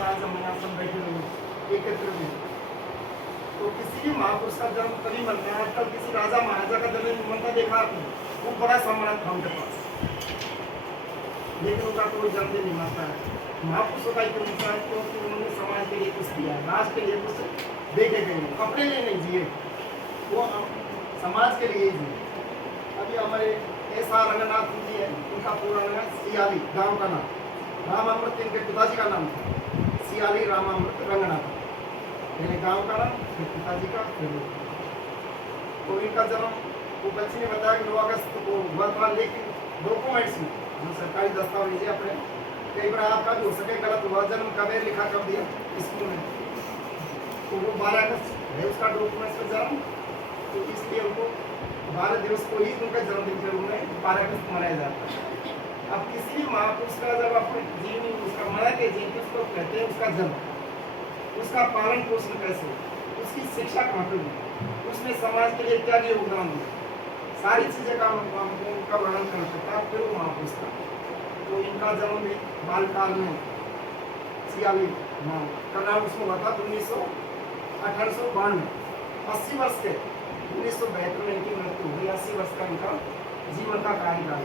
आज हम यहाँ सब बैठे हुए एकत्र हुए, तो किसी भी महापुरुष का जन्म तभी बनता है। आजकल किसी राजा महाराजा का जन्म बनता देखा आपने, वो बड़ा सम्मान था उनके पास, लेकिन उनका कोई जन्मदिन नहीं मानता है। महापुरुषों का क्यों मिलता है? क्योंकि उन्होंने समाज के लिए कुछ किया, राष्ट्र के लिए कुछ देखे गए, अपने लिए नहीं जिए, वो समाज के लिए जिए। अभी हमारे एस.आर. रंगनाथ जी है, उनका पूरा नाम सियाली, गांव का नाम रामामृत, इनके पिताजी का नाम था सियाली रामामृत रंगनाथ, पहले गांव का नाम, फिर पिताजी का, फिर तो इनका जन्म वो बच्ची ने बताया कि 9 अगस्त को हुआ था, लेकिन डॉक्यूमेंट्स में जो सरकारी दस्तावेज अपने कई बार आपका भी हो सके गलत हुआ, जन्म कब लिखा कब दिया स्कूल में, तो वो 12 अगस्त है उसका डॉक्यूमेंट्स का जन्म, तो इसलिए उनको 12 दिवस को ही उनका जन्मदिन के रूप में 12 अगस्त मनाया जाता है। अब किसी भी महापुरुष का जब अपने जीवन उसका मना के जीवन उसको कहते हैं उसका जन्म, उसका पालन पोषण कैसे, उसकी शिक्षा कहाँ पर हुई, उसने समाज के लिए क्या योगदान दिया, सारी चीजें का उनका वर्णन कर सकता है फिर महापुरुष का। तो इनका जन्म भी बालकाल में सियाली का नाम उसमें हुआ था 1892, 80 वर्ष के 1972 में इनकी मृत्यु हुई। 80 वर्ष का इनका जीवन का कार्यकाल।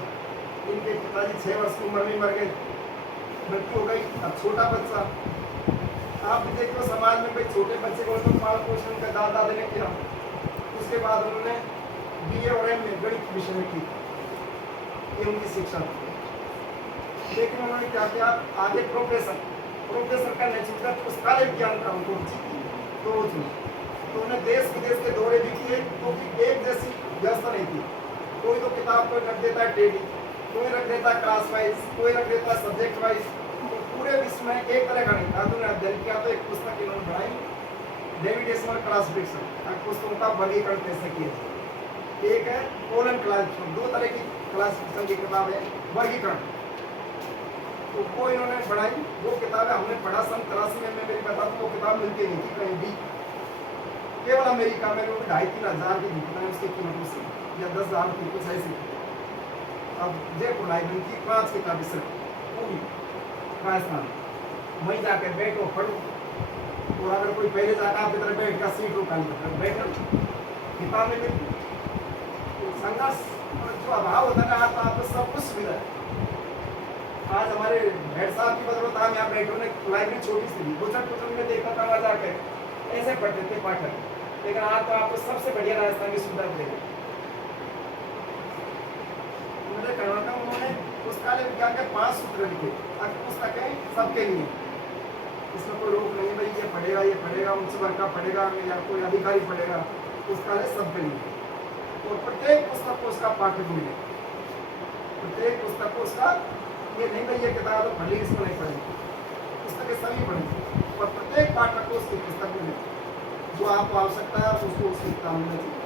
इनके पिताजी 6 वर्ष की उम्र में मर गए, मृत्यु हो गई। अब छोटा बच्चा, आप भी देखो समाज में कोई छोटे बच्चे को तो पालन पोषण का दादा दादी ने किया, उसके बाद उन्होंने BA और MA गणित विषय में की, ये उनकी शिक्षा थी। लेकिन उन्होंने क्या किया, आगे प्रोफेसर का नेचुरल पुस्तकालय विज्ञान का उनको रुचि थी, तो उन्हें देश विदेश के दौरे भी किए, क्योंकि एक जैसी व्यवस्था नहीं थी। कोई तो किताब कोई रख देता है टेढ़ी, कोई रख देता है क्लास वाइज, कोई रख देता है सब्जेक्ट वाइज, तो पूरे विश्व में एक तरह का नहीं था। उन्होंने अध्ययन किया तो एक पुस्तक इन्होंने बनाई, डेविड डेसिमल क्लासिफिकेशन, पुस्तकों का वर्गीकरण कैसे किया। एक है कोलन क्लासिफिकेशन, 2 तरह की क्लासिफिकेशन की किताब है, वर्गीकरण, तो वो इन्होंने बनाई। वो किताबें हमने पढ़ा सन 83 में, मैं मेरी बता दूं वो किताब मिलती नहीं थी कहीं भी, केवल अमेरिका में 2,500-3 हज़ार की बिकना उसकी कीमत से, या 10,000 की कुछ ऐसी। अब जयपुर लाइब्रेरी की 5 किताबें सिर्फ, वो भी राजस्थान, वहीं जाकर बैठो पढ़ो, और अगर कोई पहले जाकर आपकी तरफ बैठ का सीट रोका नहीं बैठो, किताब में मिलती। संघर्ष जो अभाव होता है ना, तो आपको सब कुछ सुविधा है। आज हमारे हेड साहब की बदौलत हम यहाँ बैठे, लाइब्रेरी छोटी सी थी, बुजुर्ग में देखा था वहाँ जाकर ऐसे पढ़ते थे पाठक, लेकिन आज तो आपको सबसे बढ़िया राजस्थान की सुविधा मिलेगी। मुझे कहना था उन्होंने पुस्तकालय विज्ञान के 5 सूत्र लिखे, पुस्तकें सबके लिए, इसमें कोई रोक नहीं भाई ये पढ़ेगा उच्च वर्ग का पढ़ेगा या कोई अधिकारी पढ़ेगा, पुस्तकालय सबके लिए। और प्रत्येक पुस्तक को उसका पाठक मिले, प्रत्येक पुस्तक को उसका, ये नहीं भाई ये किताब तो पढ़ी इसको नहीं पढ़ेगी, पुस्तकें सभी पढ़ेंगे, और प्रत्येक पाठक को उसकी पुस्तक मिले, जो आपको आवश्यकता है उसको उसकी किताब मिलनी चाहिए।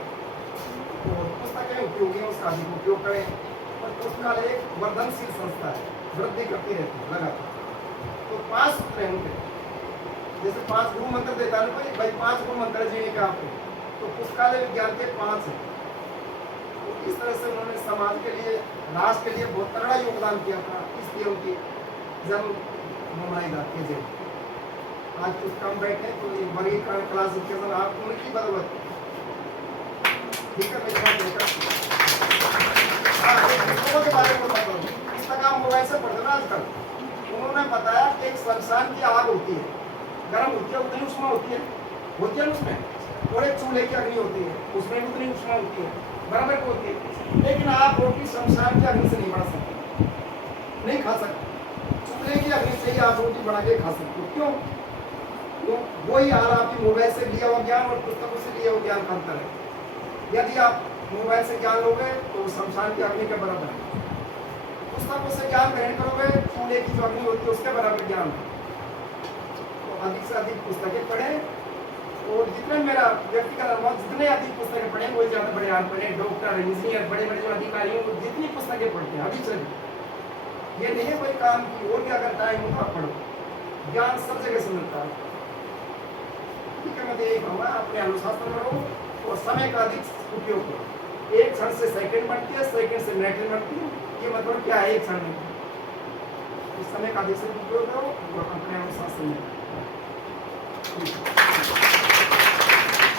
और पुस्तकें उपयोगी हैं, उसका अधिक उपयोग करें। और पुस्तकालय एक वर्धनशील संस्था है, वृद्धि करती रहती है लगातार। तो 5 सूत्र हैं उनके, जैसे 5 गुरु मंत्र देता है कोई भाई, 5 गुरु मंत्र जीने का आपको, तो पुस्तकालय विज्ञान के 5 हैं। तो इस तरह से उन्होंने समाज के लिए, राष्ट्र के लिए बहुत तगड़ा योगदान किया था, इसलिए उनकी जन्म मनाई जाती है। आज कुछ कम बैठे तो ये वर्गीकरण क्लासिफिकेशन आप उनकी बदौलत, ठीक है। मेरी बात लेकर पुस्तकों के बारे में बताता हूँ, पुस्तक आप मोबाइल से पढ़ते ना आजकल। उन्होंने बताया कि एक शमशान की आग होती है, गर्म होती है, उतनी उष्मा होती है उसमें, और एक चूल्हे की अग्नि होती है, उसमें उतनी उष्मा होती है, बराबर होती है। लेकिन आप रोटी शमशान की अग्नि से नहीं बना सकते, नहीं खा सकते, चूल्हे की अग्नि से ही आप रोटी बना के खा सकते हो। क्यों? तो वही हाल आपकी मोबाइल से लिया हुआ ज्ञान और पुस्तकों से लिया हुआ ज्ञान का अंतर है। यदि आप मोबाइल से ज्ञान लोगे तो शमशान की अग्नि के बराबर है, पुस्तकों से ज्ञान ग्रहण करोगे चूल्हे की जो अग्नि होती है उसके बराबर ज्ञान। तो अधिक से अधिक पुस्तकें पढ़ें, और जितने मेरा व्यक्तिगत अनुभव, जितने अधिक पुस्तकें पढ़ें वही ज़्यादा बड़े आदमी बने, डॉक्टर, इंजीनियर, बड़े बड़े जो अधिकारी हो, जितनी पुस्तकें पढ़ते हैं अधिक से अधिक। ये नहीं है कोई काम की, और भी अगर टाइम हो आप पढ़ो, ज्ञान सब जगह से मिलता है। ठीक है, मैं तो यही कहूँगा, अपने अनुशासन में रहो और समय का अधिक उपयोग करो। एक क्षण से सेकंड बढ़ती है, सेकंड से मिनट बढ़ती है, ये मतलब क्या है एक क्षण में? इस समय का अधिक से उपयोग करो, वो अपने अनुशासन में